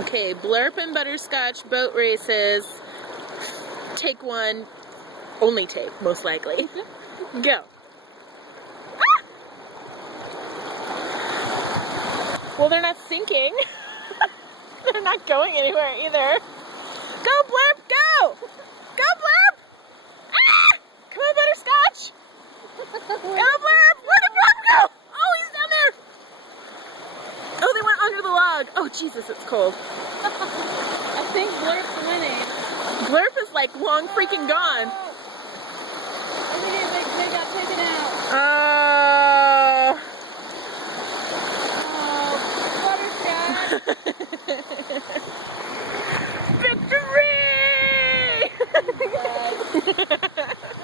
Okay, Blurp and Butterscotch boat races. Take one. Only take, most likely. Go. Ah! Well, they're not sinking. They're not going anywhere either. Go, Blurp, go! Go, Blurp! Ah! Come on, Butterscotch! Go, Blurp! Where did Blurp go? Oh, he's down there! Oh, they went under the log. Oh, Jesus, it's cold. I think Blurp's winning. Blurp is like long freaking gone.